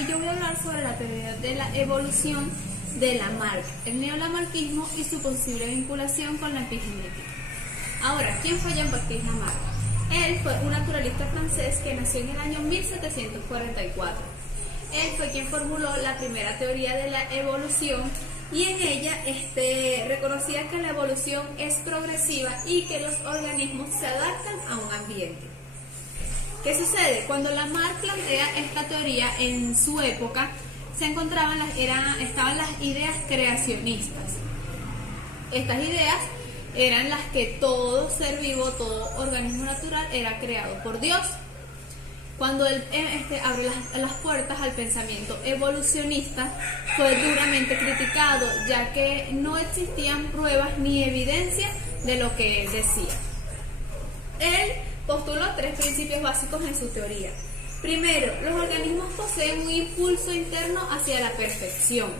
y yo voy a hablar sobre la teoría de la evolución de Lamarck, el neolamarquismo y su posible vinculación con la epigenética. Ahora, ¿quién fue Jean-Baptiste Lamarck? Él fue un naturalista francés que nació en el año 1744. Él fue quien formuló la primera teoría de la evolución y en ella reconocía que la evolución es progresiva y que los organismos se adaptan a un ambiente. ¿Qué sucede? Cuando Lamarck plantea esta teoría en su época, estaban las ideas creacionistas. Estas ideas eran las que todo ser vivo, todo organismo natural era creado por Dios. Cuando él abre las puertas al pensamiento evolucionista, fue duramente criticado, ya que no existían pruebas ni evidencia de lo que él decía. Él postuló 3 principios básicos en su teoría. Primero, los organismos poseen un impulso interno hacia la perfección.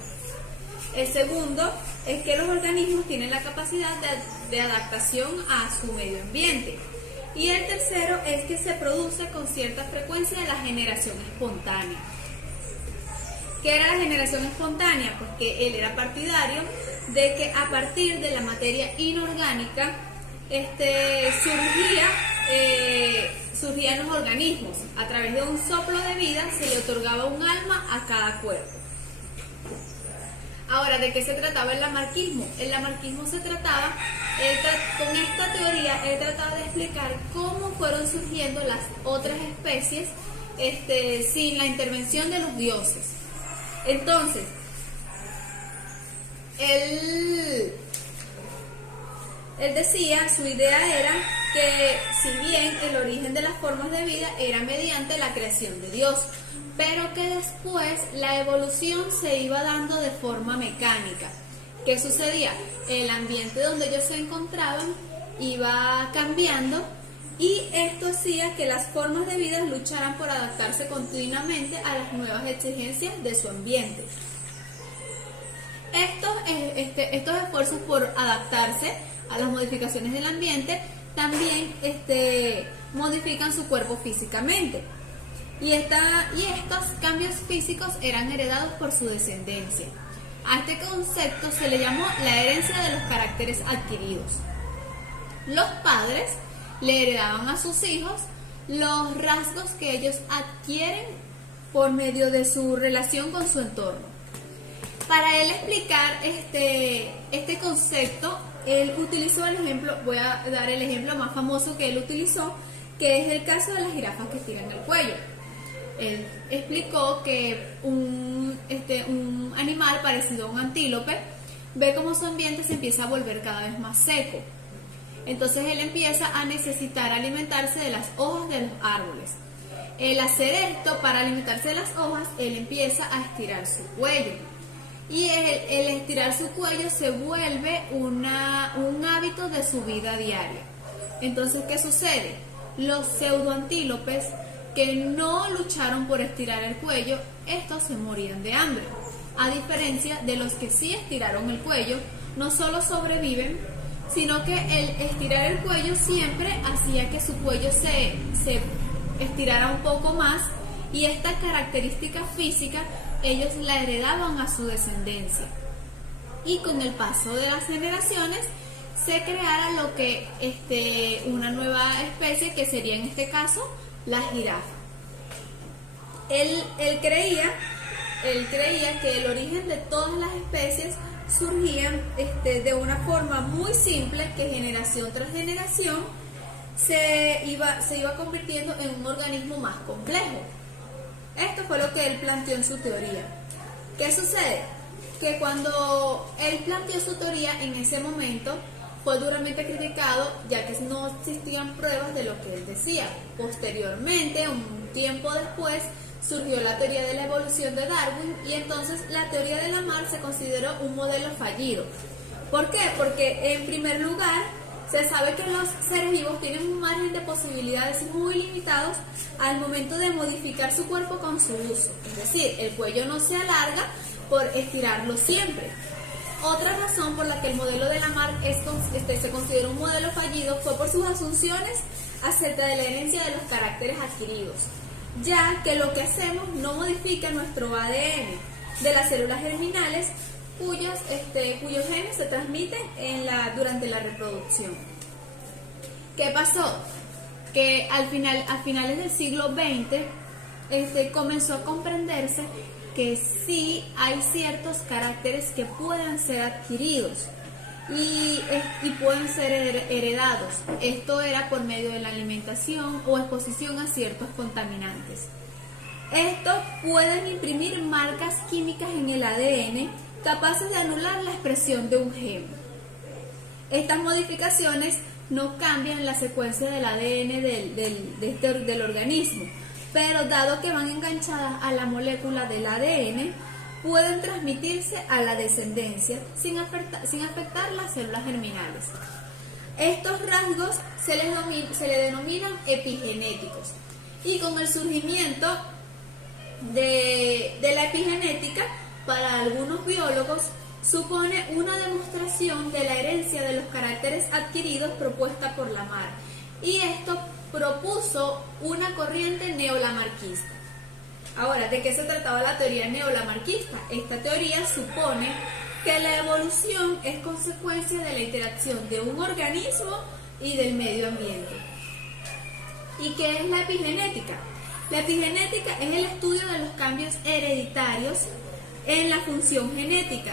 El segundo es que los organismos tienen la capacidad de adaptación a su medio ambiente. Y el tercero es que se produce con cierta frecuencia la generación espontánea. ¿Qué era la generación espontánea? Pues que él era partidario de que a partir de la materia inorgánica surgían los organismos. A través de un soplo de vida se le otorgaba un alma a cada cuerpo. Ahora, ¿de qué se trataba el lamarquismo? El lamarquismo se trataba, con esta teoría, él trataba de explicar cómo fueron surgiendo las otras especies sin la intervención de los dioses. Entonces, él decía, su idea era que si bien el origen de las formas de vida era mediante la creación de Dios, pero que después la evolución se iba dando de forma mecánica. ¿Qué sucedía? El ambiente donde ellos se encontraban iba cambiando y esto hacía que las formas de vida lucharan por adaptarse continuamente a las nuevas exigencias de su ambiente. Estos esfuerzos por adaptarse a las modificaciones del ambiente también modifican su cuerpo físicamente. Y estos cambios físicos eran heredados por su descendencia. A este concepto se le llamó la herencia de los caracteres adquiridos. Los padres le heredaban a sus hijos los rasgos que ellos adquieren por medio de su relación con su entorno. Para él explicar este concepto, él utilizó el ejemplo, voy a dar el ejemplo más famoso que él utilizó, que es el caso de las jirafas que estiran el cuello. Él explicó que un animal parecido a un antílope ve cómo su ambiente se empieza a volver cada vez más seco. Entonces él empieza a necesitar alimentarse de las hojas de los árboles. El hacer esto, para alimentarse de las hojas, él empieza a estirar su cuello. Y el estirar su cuello se vuelve un hábito de su vida diaria. Entonces, ¿qué sucede? Los pseudoantílopes que no lucharon por estirar el cuello, estos se morían de hambre. A diferencia de los que sí estiraron el cuello, no solo sobreviven, sino que el estirar el cuello siempre hacía que su cuello se estirara un poco más, y esta característica física ellos la heredaban a su descendencia. Y con el paso de las generaciones se creara lo que una nueva especie, que sería en este caso la jirafa. Él creía que el origen de todas las especies surgían de una forma muy simple, que generación tras generación se iba convirtiendo en un organismo más complejo. Esto fue lo que él planteó en su teoría. ¿Qué sucede? Que cuando él planteó su teoría, en ese momento fue duramente criticado, ya que no existían pruebas de lo que él decía. Posteriormente, un tiempo después, surgió la teoría de la evolución de Darwin, y entonces la teoría de Lamarck se consideró un modelo fallido. ¿Por qué? Porque en primer lugar se sabe que los seres vivos tienen un margen de posibilidades muy limitados al momento de modificar su cuerpo con su uso. Es decir, el cuello no se alarga por estirarlo siempre. Otra razón por la que el modelo de Lamarck se considera un modelo fallido fue por sus asunciones acerca de la herencia de los caracteres adquiridos. ya que lo que hacemos no modifica nuestro ADN de las células germinales cuyos genes se transmiten durante la reproducción. ¿Qué pasó? Que a finales del siglo XX comenzó a comprenderse que sí hay ciertos caracteres que pueden ser adquiridos y pueden ser heredados. Esto era por medio de la alimentación o exposición a ciertos contaminantes. Estos pueden imprimir marcas químicas en el ADN capaces de anular la expresión de un gen. Estas modificaciones no cambian la secuencia del ADN del organismo, pero dado que van enganchadas a la molécula del ADN, pueden transmitirse a la descendencia sin afectar las células germinales. Estos rasgos se le denominan epigenéticos, y con el surgimiento de la epigenética, para algunos biólogos supone una demostración de la herencia de los caracteres adquiridos propuesta por Lamarck, y esto propuso una corriente neolamarquista. Ahora, ¿de qué se trataba la teoría neolamarquista? Esta teoría supone que la evolución es consecuencia de la interacción de un organismo y del medio ambiente. ¿Y qué es la epigenética? La epigenética es el estudio de los cambios hereditarios en la función genética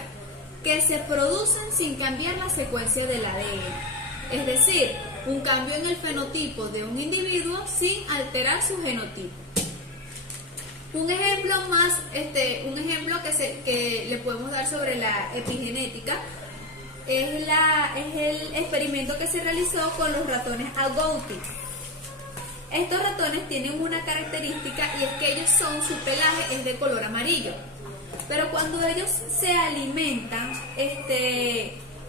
que se producen sin cambiar la secuencia del ADN. Es decir, un cambio en el fenotipo de un individuo sin alterar su genotipo. Un ejemplo que le podemos dar sobre la epigenética es el experimento que se realizó con los ratones agouti. Estos ratones tienen una característica, y es que su pelaje es de color amarillo. Pero cuando ellos se alimentan,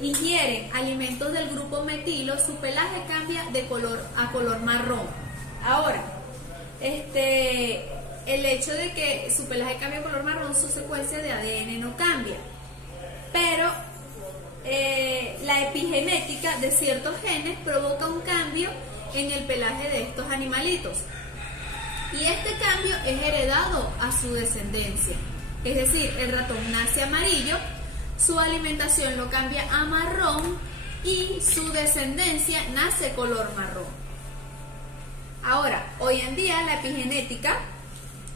ingieren alimentos del grupo metilo, su pelaje cambia a color marrón. Ahora, el hecho de que su pelaje cambie a color marrón, su secuencia de ADN no cambia. Pero la epigenética de ciertos genes provoca un cambio en el pelaje de estos animalitos. Y este cambio es heredado a su descendencia. Es decir, el ratón nace amarillo, su alimentación lo cambia a marrón y su descendencia nace color marrón. Ahora, hoy en día la epigenética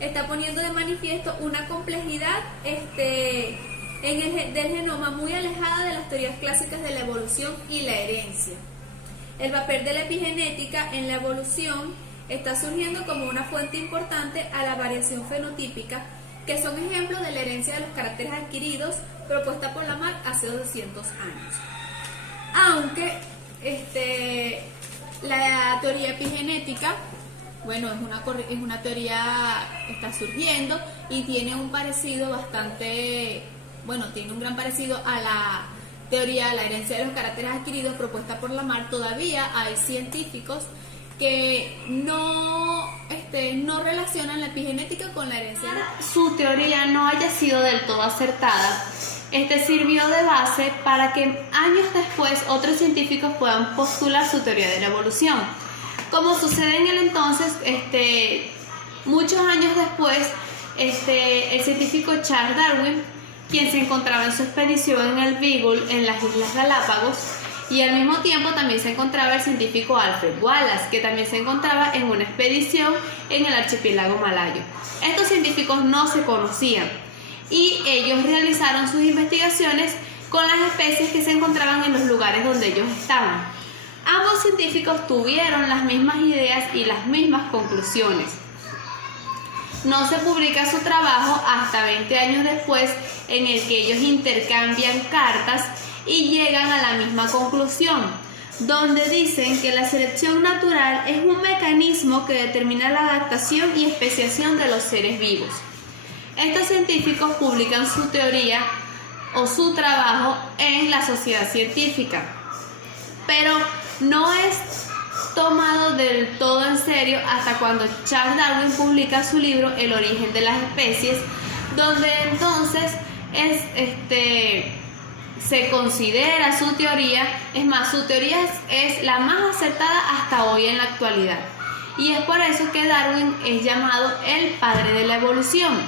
está poniendo de manifiesto una complejidad del genoma muy alejada de las teorías clásicas de la evolución y la herencia. El papel de la epigenética en la evolución está surgiendo como una fuente importante a la variación fenotípica, que son ejemplos de la herencia de los caracteres adquiridos propuesta por Lamarck hace 200 años. Aunque la teoría epigenética, bueno, es una teoría que está surgiendo y tiene un parecido tiene un gran parecido a la teoría de la herencia de los caracteres adquiridos propuesta por Lamarck. Todavía hay científicos que no relacionan la epigenética con la herencia. Su teoría no haya sido del todo acertada, sirvió de base para que años después otros científicos puedan postular su teoría de la evolución. Como sucede en el entonces, muchos años después, el científico Charles Darwin, quien se encontraba en su expedición en el Beagle en las Islas Galápagos, y al mismo tiempo también se encontraba el científico Alfred Wallace, que también se encontraba en una expedición en el archipiélago malayo. Estos científicos no se conocían y ellos realizaron sus investigaciones con las especies que se encontraban en los lugares donde ellos estaban. Ambos científicos tuvieron las mismas ideas y las mismas conclusiones. No se publica su trabajo hasta 20 años después, en el que ellos intercambian cartas y llegan a la misma conclusión, donde dicen que la selección natural es un mecanismo que determina la adaptación y especiación de los seres vivos. Estos científicos publican su teoría o su trabajo en la Sociedad Científica, pero no es tomado del todo en serio hasta cuando Charles Darwin publica su libro El origen de las especies, donde entonces se considera su teoría, es más, su teoría es la más acertada hasta hoy en la actualidad. y es por eso que Darwin es llamado el padre de la evolución.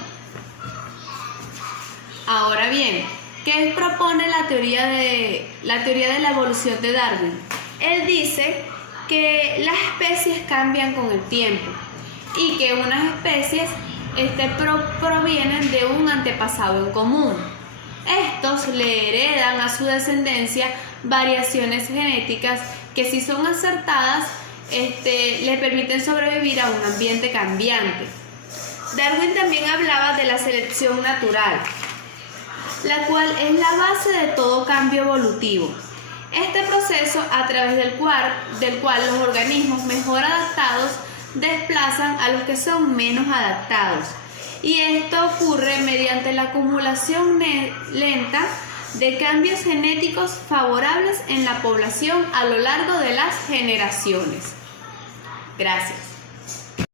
Ahora bien, ¿qué propone la teoría de la evolución de Darwin? Él dice que las especies cambian con el tiempo y que unas especies provienen de un antepasado en común. Estos le heredan a su descendencia variaciones genéticas que, si son acertadas, le permiten sobrevivir a un ambiente cambiante. Darwin también hablaba de la selección natural, la cual es la base de todo cambio evolutivo. Este proceso, a través del cual los organismos mejor adaptados desplazan a los que son menos adaptados. Y esto ocurre mediante la acumulación lenta de cambios genéticos favorables en la población a lo largo de las generaciones. Gracias.